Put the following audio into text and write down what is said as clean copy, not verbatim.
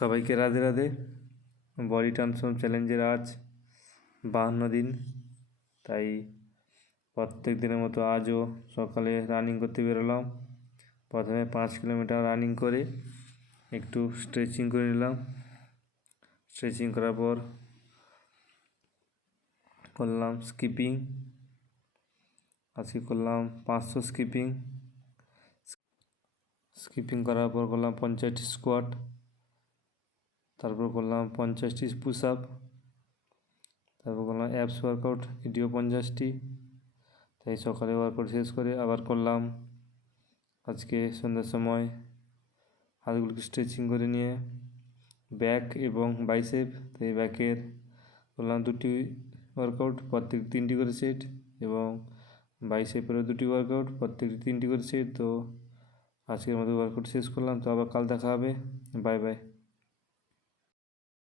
সবাইকে Radhe Radhe. Body transform চ্যালেঞ্জের আজ 52 দিন, তাই প্রত্যেক দিনের মতো আজও সকালে রানিং করতে বেরোলাম। প্রথমে 5 কিলোমিটার রানিং করে একটু স্ট্রেচিং করে নিলাম। স্ট্রেচিং করার পর করলাম স্কিপিং। আজকে করলাম 500 স্কিপিং। স্কিপিং করার পর করলাম 50টি স্কোয়াট, তারপর করলাম 50টি পুশ আপ, তারপর করলাম অ্যাপস ওয়ার্কআউট, এটিও 50টি। তাই সকালে ওয়ার্কআউট শেষ করে আবার করলাম আজকে সন্ধ্যার সময় হাতগুলোকে স্ট্রেচিং করে নিয়ে ব্যাক এবং বাইসেপ। তাই ব্যাকের করলাম 2টি ওয়ার্কআউট, প্রত্যেক 3টি করে সেট, এবং বাইসেপেরও 2টি ওয়ার্কআউট, প্রত্যেকটি 3টি করে সেট। তো আজকের মতো ওয়ার্কআউট শেষ করলাম। তো আবার কাল দেখা হবে। Bye bye.